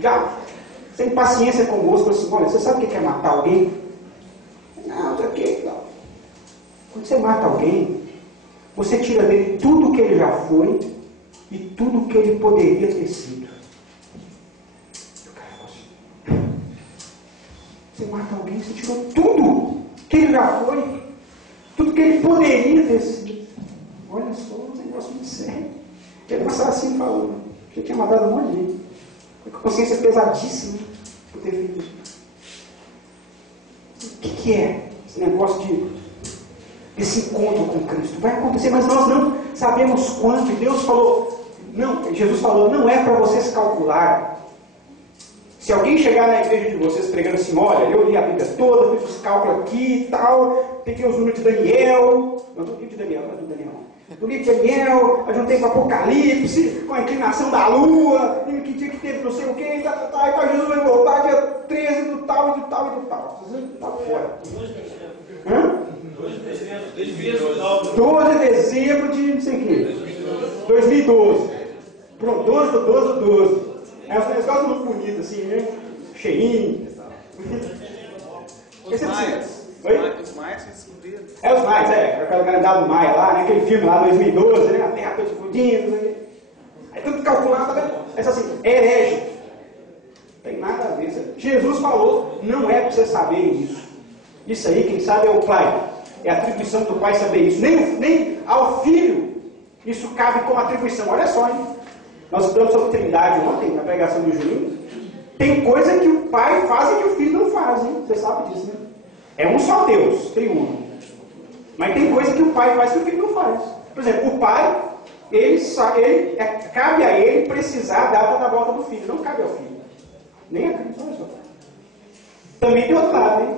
já, sem paciência com o moço, falou assim, olha, você sabe o que é matar alguém? Não, isso aqui, não. Quando você mata alguém, você tira dele tudo o que ele já foi e tudo o que ele poderia ter sido. E o cara falou assim, você mata alguém, você tirou tudo que ele já foi, tudo que ele poderia ter sido. Olha só, um negócio muito sério. Ele começava assim falando, que tinha matado um monte de gente. Com a consciência pesadíssima por ter feito isso. O que é esse negócio desse encontro com Cristo? Vai acontecer, mas nós não sabemos quando. E Deus falou, não, Jesus falou, não é para vocês calcularem. Se alguém chegar na igreja de vocês pregando assim, olha, eu li a Bíblia toda, fiz os cálculos aqui e tal, peguei os números de Daniel, não do livro de Daniel, não é do Daniel. Do livro de Daniel, eu juntei com Apocalipse, com a inclinação da lua, e que dia que teve não sei o que, e para Jesus vai voltar dia 13 do tal e do tal e do tal. Vocês estão fora. 12 de dezembro de não sei o que. 2012. Pronto, 12 do 12 do 12. É um negócio muito bonito, assim, né? Cheinho. Os Maias. Oi? Os Maias que descobriram. É os Maias, aquela calendário do Maia lá, né? Aquele filme lá, 2012, né? A Terra toda explodindo, né? Aí tudo calculado, tá vendo? É assim, herege. Não tem nada a ver. Jesus falou, não é para vocês saberem isso. Isso aí, quem sabe é o Pai. É a atribuição do Pai saber isso. Nem ao Filho isso cabe como atribuição. Olha só, hein? Nós estudamos sobre Trindade ontem, na pregação do Juninho. Tem coisa que o Pai faz e que o Filho não faz, hein? Você sabe disso, né? É um só Deus, triuno. Mas tem coisa que o Pai faz que o Filho não faz. Por exemplo, o Pai, cabe a ele precisar da data da volta do Filho. Não cabe ao Filho. Nem a Cristo. Também tem outro lado, hein?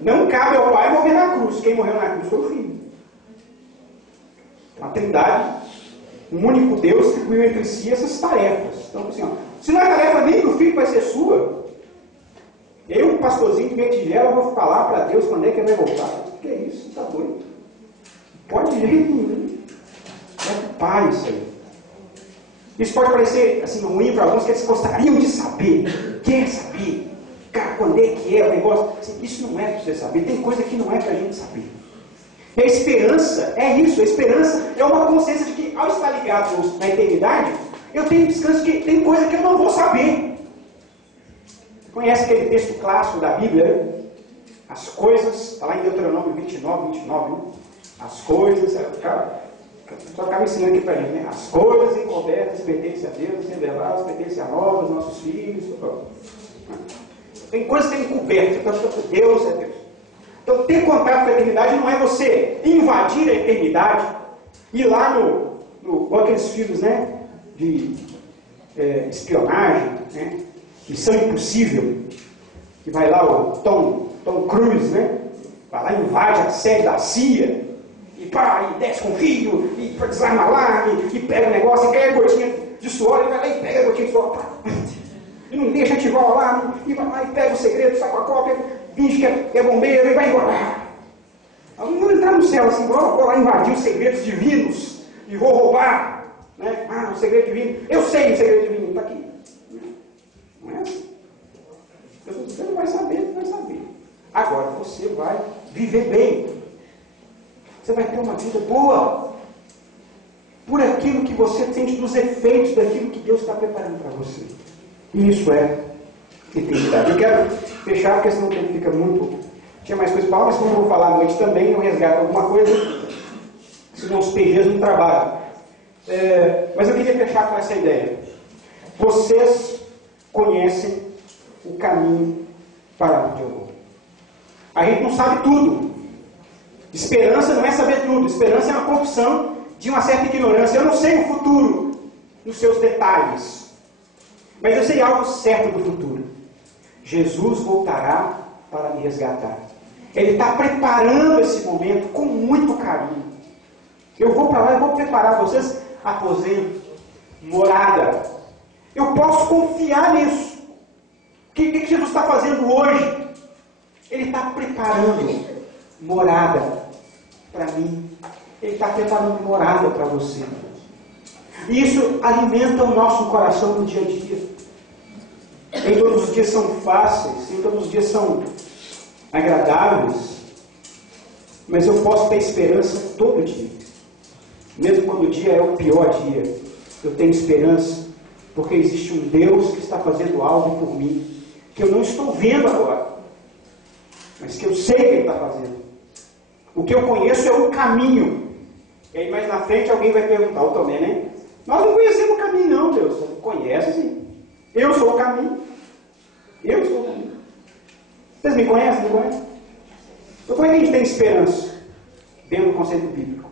Não cabe ao Pai morrer na cruz. Quem morreu na cruz foi o Filho. A Trindade, um único Deus, distribuiu entre si essas tarefas. Então, assim, ó, se não é tarefa nem do Filho vai ser sua, eu, pastorzinho de Metigela, vou falar para Deus quando é que ele vai voltar. O que é isso? Está doido? Pode de jeito nenhum. É do Pai isso aí. Isso pode parecer assim, ruim para alguns que eles gostariam de saber. Quer saber? Cara, quando é que é o negócio? Assim, isso não é para você saber. Tem coisa que não é para a gente saber. E a esperança é isso. A esperança é uma consciência de que, ao estar ligado na eternidade, eu tenho descanso de que tem coisa que eu não vou saber. Conhece aquele texto clássico da Bíblia? As coisas, está lá em Deuteronômio 29, né? As coisas, só acaba ensinando aqui para a gente, né? As coisas encobertas pertencem a Deus, as reveladas pertencem a nós, aos nossos filhos. Tem coisas que tem encobertas, então Deus é Deus. Então, ter contato com a eternidade não é você invadir a eternidade, ir lá com aqueles filmes, né? De espionagem, né? Missão Impossível, que vai lá o Tom Cruise, né? Vai lá e invade a sede da CIA, e pá, e desce com o filho, e desarma lá, e pega o negócio, e pega a gotinha de suor, e vai lá e pega a gotinha de suor, pá, e não deixa ativar lá, e vai lá e pega o segredo, saca a cópia, finge que é bombeiro, e vai embora. Não vou entrar no céu assim, vou lá invadir os segredos divinos, e vou roubar, né? O segredo divino, eu sei o segredo divino, está aqui. Não é assim. Você não vai saber, Agora você vai viver bem. Você vai ter uma vida boa. Por aquilo que você sente dos efeitos daquilo que Deus está preparando para você. E isso é eternidade. Eu quero fechar, porque senão o tempo fica muito. Tinha mais coisa para falar, mas como eu vou falar à noite também, eu resgato alguma coisa. Senão os PGs não trabalham. Mas eu queria fechar com essa ideia. Vocês conhecem o caminho para onde eu vou. A gente não sabe tudo. Esperança não é saber tudo. Esperança é uma confissão de uma certa ignorância. Eu não sei o futuro nos seus detalhes. Mas eu sei algo certo do futuro. Jesus voltará para me resgatar. Ele está preparando esse momento com muito carinho. Eu vou para lá e vou preparar vocês aposento, morada. Eu posso confiar nisso. O que Jesus está fazendo hoje? Ele está preparando morada para mim. Ele está preparando morada para você. E isso alimenta o nosso coração no dia a dia. Nem todos os dias são fáceis, nem todos os dias são agradáveis. Mas eu posso ter esperança todo dia. Mesmo quando o dia é o pior dia, eu tenho esperança, porque existe um Deus que está fazendo algo por mim, que eu não estou vendo agora, mas que eu sei que Ele está fazendo. O que eu conheço é o caminho. E aí mais na frente alguém vai perguntar, eu também, né? Nós não conhecemos o caminho não, Deus. Você conhece sim. Eu sou o caminho. Eu sou o caminho. Vocês me conhecem? Me conhecem? Então como é que a gente tem esperança? Dentro do conceito bíblico.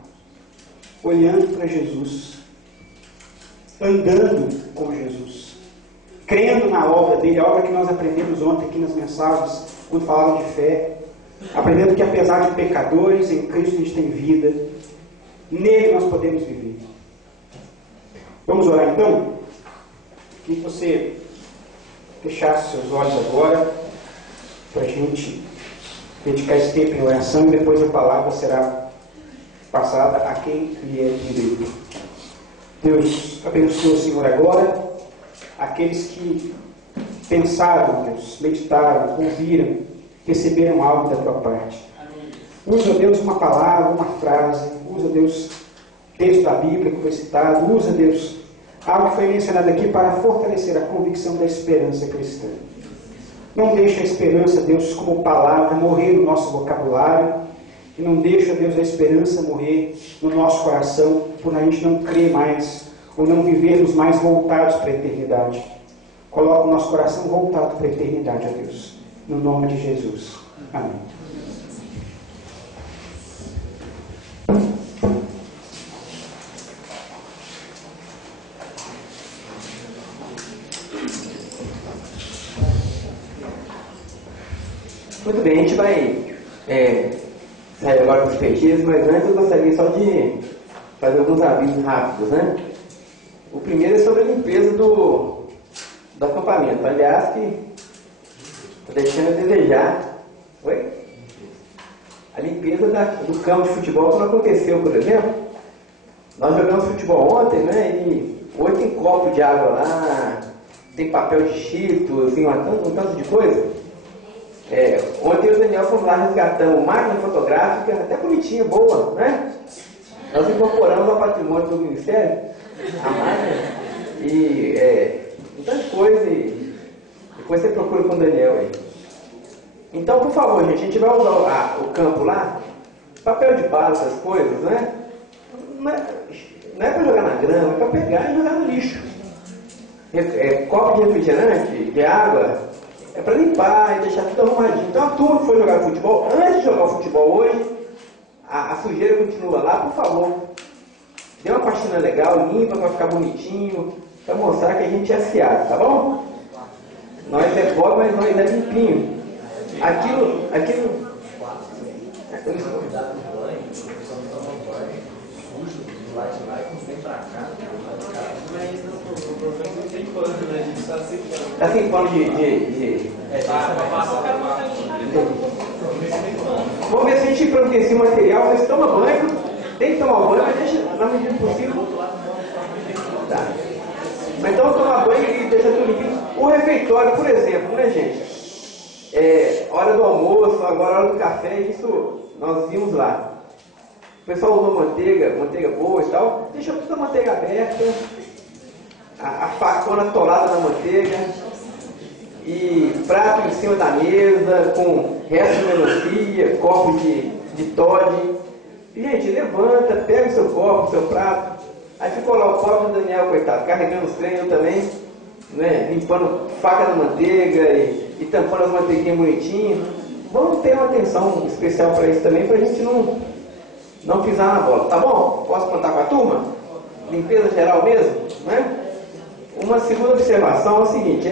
Olhando para Jesus. Andando com Jesus. Crendo na obra dele, a obra que nós aprendemos ontem aqui nas mensagens, quando falaram de fé. Aprendendo que apesar de pecadores, em Cristo a gente tem vida. Nele nós podemos viver. Vamos orar então? Que você fechasse seus olhos agora, para a gente dedicar esse tempo em oração, e depois a palavra será passada a quem lhe é direito. Deus, abençoa, Senhor, agora aqueles que pensaram, Deus, meditaram, ouviram, receberam algo da Tua parte. Usa, Deus, uma palavra, uma frase. Usa, Deus, texto da Bíblia que foi citado. Usa, Deus, algo que foi mencionado aqui para fortalecer a convicção da esperança cristã. Não deixa a esperança, Deus, como palavra morrer no nosso vocabulário. E não deixa, Deus, a esperança morrer no nosso coração por a gente não crer mais ou não vivermos mais voltados para a eternidade. Coloca o nosso coração voltado para a eternidade, ó Deus. No nome de Jesus. Amém. Muito bem, a gente vai sair agora dos petiscos, mas antes eu gostaria só de fazer alguns avisos rápidos, né? O primeiro é sobre a limpeza do acampamento. Aliás, que está deixando a desejar. Oi? A limpeza do campo de futebol que não aconteceu, por exemplo. Nós jogamos futebol ontem, né? E hoje tem copo de água lá, tem papel de cheetos, assim, um tanto de coisa. Ontem eu e o Daniel fomos lá, resgatamos máquina fotográfica, até bonitinha, boa, né? Nós incorporamos ao patrimônio do Ministério, a máquina, e um tanto de coisa, e depois você procura com o Daniel aí. Então, por favor, gente, a gente vai usar o campo lá, papel de bala, essas coisas, né? Não é para jogar na grama, é para pegar e jogar no lixo. Copo de refrigerante, de água, é para limpar e deixar tudo arrumadinho. Então a turma que foi jogar futebol, antes de jogar o futebol hoje, a sujeira continua lá, por favor. Dê uma pastina legal, limpa, para ficar bonitinho, para mostrar que a gente é afiado, tá bom? Nós é pobre, mas nós é limpinho. Aquilo... Tá sem pano de... Vamos ver se a gente providencia o material, mas toma banho, tem que tomar banho, mas deixa na medida do possível. Tá. Mas então toma banho e deixa tudo limpinho. O refeitório, por exemplo, né, gente? Hora do almoço, agora hora do café, isso nós vimos lá. O pessoal usou manteiga boa e tal, deixa toda a manteiga aberta, a facona atolada na manteiga, e prato em cima da mesa, com resto de melancia, copo de Toddy. E, gente, levanta, pega o seu copo, o seu prato. Aí ficou lá o pobre do Daniel, coitado, carregando os treinos também, né, limpando faca na manteiga e tampando as manteiguinhas bonitinhas. Vamos ter uma atenção especial para isso também, para a gente não pisar na bola, tá bom? Posso contar com a turma? Limpeza geral mesmo, né? Uma segunda observação é o seguinte,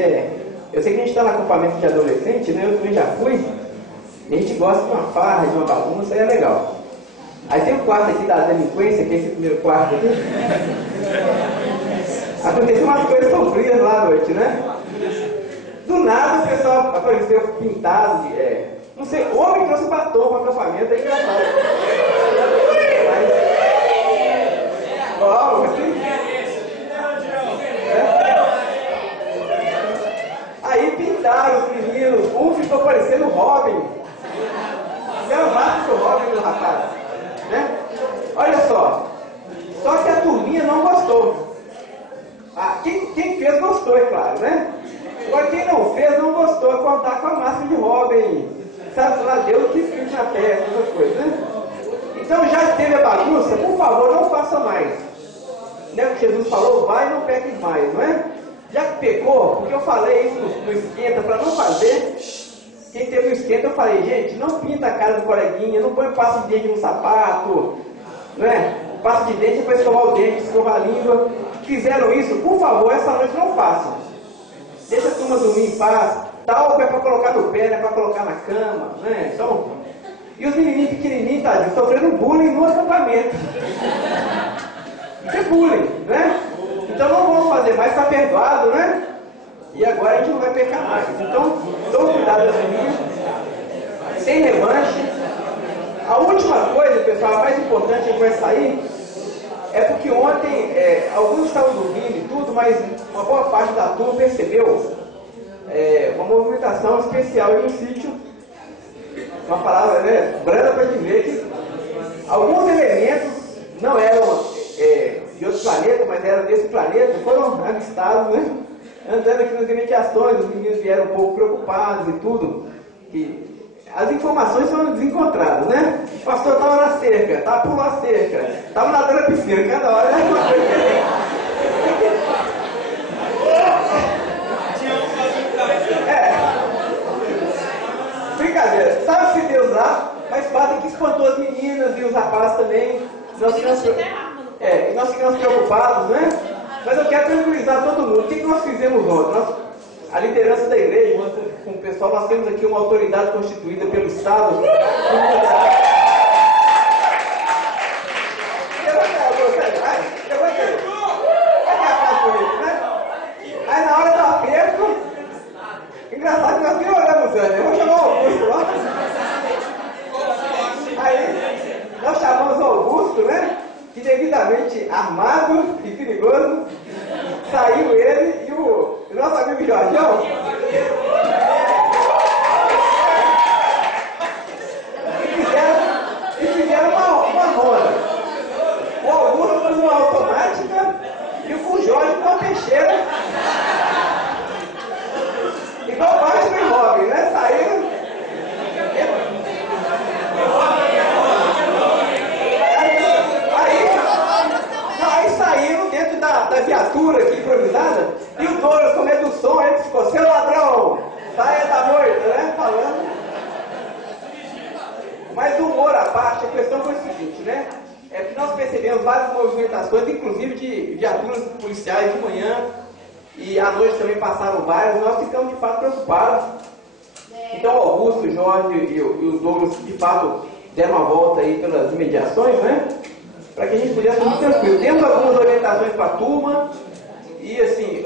eu sei que a gente está no acampamento de adolescente, né? Eu também já fui, e a gente gosta de uma farra, de uma bagunça, aí é legal. Aí tem o quarto aqui da delinquência, que é esse primeiro quarto aqui. Aconteceu umas coisas sombrias lá à noite, né? Do nada o pessoal apareceu pintado, não sei, o homem trouxe batom para o acampamento, é engraçado. Aí pintaram os meninos, um ficou parecendo o Robin. Gravaram o Robin do rapaz, né? Olha só que a turminha não gostou. Quem fez gostou, é claro, né? Agora quem não fez não gostou, é contar com a máscara de Robin, sabe lá Deus que fez na testa, essas coisas, né? Então já que teve a bagunça, por favor, não faça mais. Né? O que Jesus falou, vai e não peques mais, não é? Já que pecou, porque eu falei isso no esquenta, para não fazer, quem teve o esquenta, eu falei, gente, não pinta a cara do coleguinha, não põe pasta de dente no sapato, não é? Pasta de dente para escovar o dente, escovar a língua. Fizeram isso, por favor, essa noite não façam. Deixa a turma dormir em paz. Talco é para colocar no pé, não é para colocar na cama, né? Então, e os menininhos pequenininhos, tadinhos, sofrendo bullying no acampamento. Isso é bullying, né? Então não vamos fazer mais, está perdoado, né? E agora a gente não vai pecar mais. Então, tome cuidado das meninas, sem revanche. A última coisa, pessoal, a mais importante, a gente vai sair, é porque ontem, alguns estavam dormindo e tudo, mas uma boa parte da turma percebeu uma movimentação especial em um sítio, uma palavra, né, branda para dizer que alguns elementos não eram de outro planeta, mas eram desse planeta, foram avistados, né, andando aqui nas imediações. Os meninos vieram um pouco preocupados e tudo, e as informações foram desencontradas, né? O pastor estava na cerca, estava pulando a cerca, estava nadando na piscina, cada hora era uma coisa diferente. fato que espantou as meninas e os rapazes também. Nós ficamos preocupados, né? Mas eu quero tranquilizar todo mundo. O que nós fizemos ontem? A liderança da igreja, com o pessoal, nós temos aqui uma autoridade constituída pelo Estado. Aí na hora do aperto, engraçado que nós nem olhamos antes. Eu vou chamar o Augusto lá. Aí nós chamamos o Augusto, né? Que devidamente armado e perigoso, saiu ele e o nosso amigo Jorjão. E fizeram uma roda. O Augusto com uma automática e o Jorge com uma peixeira. Igual baixo do imóvel, né? Saíram. Aí saíram dentro da viatura aqui improvisada. E o Douglas, com medo do som, ele ficou: seu ladrão, saia da moita, né? Falando. Mas do humor à parte, a questão foi o seguinte, né? É que nós percebemos várias movimentações, inclusive de viaturas policiais de manhã, e à noite também passaram várias, nós ficamos de fato preocupados. Então o Augusto, o Jorge e o Douglas de fato deram uma volta aí pelas imediações, né? Para que a gente pudesse ficar tranquilo. Temos algumas orientações para a turma, e assim,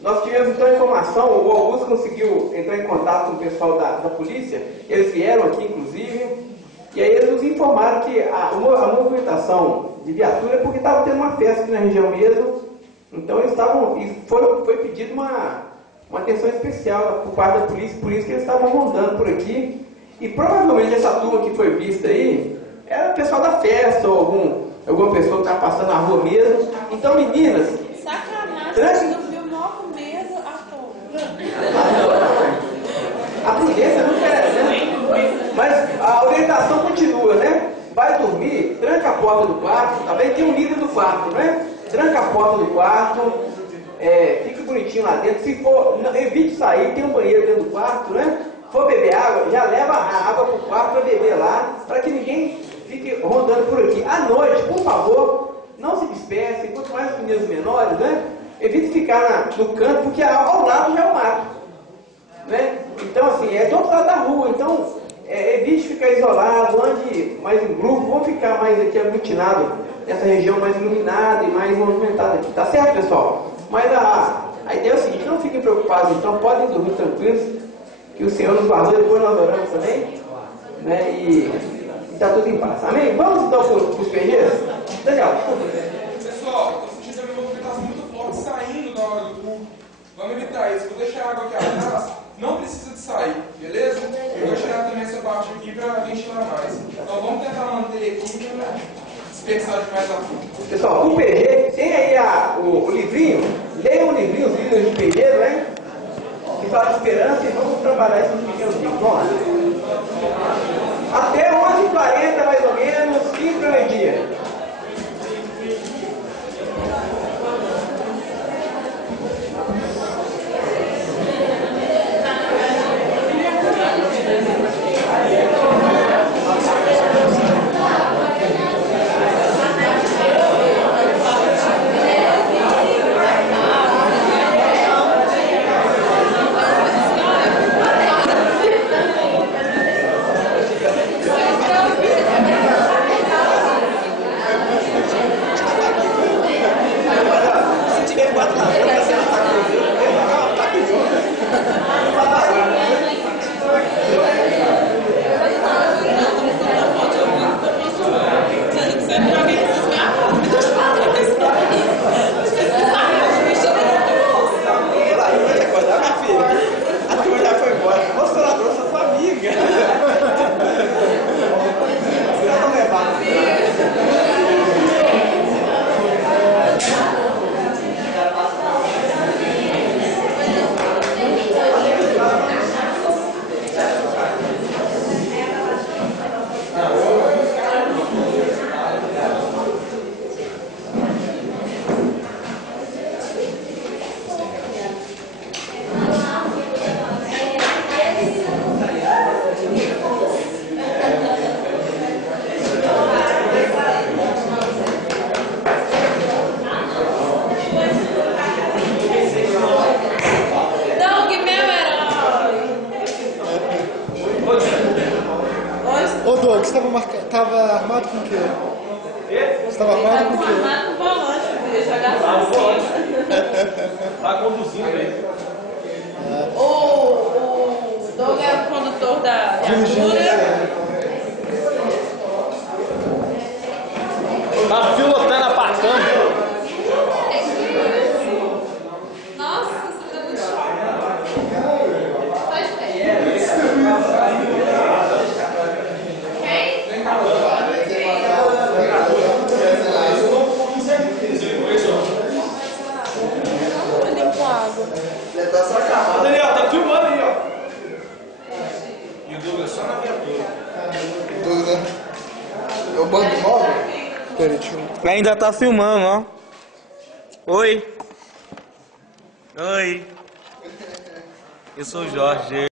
nós tivemos então informação, o Augusto conseguiu entrar em contato com o pessoal da polícia, eles vieram aqui inclusive, e aí eles nos informaram que a movimentação de viatura é porque estava tendo uma festa aqui na região mesmo, então eles estavam, e foi pedido uma atenção especial por parte da polícia, por isso que eles estavam rondando por aqui, e provavelmente essa turma que foi vista aí, era o pessoal da festa, ou alguma pessoa que estava passando na rua mesmo. Então meninas, sacanagem, não viu mal com medo à toa. A prudência não quer, né? Mas a orientação continua, né? Vai dormir, tranca a porta do quarto, tá bem? Tem um líder do quarto, né? Tranca a porta do quarto, fica bonitinho lá dentro. Se for, evite sair, tem um banheiro dentro do quarto, né? Se for beber água, já leva a água pro quarto para beber lá, para que ninguém fique rondando por aqui. À noite, por favor, não se disperse, quanto mais os meninos menores, né? Evite ficar no canto, porque ao lado já é o mato, né? Então, assim, é do outro lado da rua, então evite ficar isolado, ande mais em grupo, vamos ficar mais aqui aglutinados nessa região mais iluminada e mais movimentada aqui, tá certo, pessoal? Mas a ideia é o seguinte: não fiquem preocupados, então podem dormir tranquilos, que o Senhor nos guardou, depois nós oramos também, né? E está tudo em paz, amém? Vamos então para os PGs? Daniel, pessoal, eu senti também uma movimentação muito forte saindo na hora do culto. Vamos evitar isso. Vou deixar a água aqui atrás, não precisa de sair, beleza? Eu vou tirar também essa parte aqui para ventilar mais. Então vamos tentar manter aqui para dispersar demais a culto. pessoal, o PG, tem aí o livrinho, leiam o livrinho, os livros de PG, né? Que fala de esperança, e vamos trabalhar esses pequenos livros. Vamos lá. Até 11h40 mais ou menos, 15 para meio-dia. estava armado com o quê? Você estava armado com o quê? Armado com o volante, queria jogar sozinho. Tá conduzindo aí. O Doug era o condutor da viatura. Tá pilotando a patana. Nossa, você tá muito chato. Faz bem. Eu limpo água. Daniel, tá filmando aí, ó. E o Douglas só na viatura. Dúvida. É o banco móvel? Peraí, deixa eu... Ainda tá filmando, ó. Oi. Oi. Eu sou o Jorge.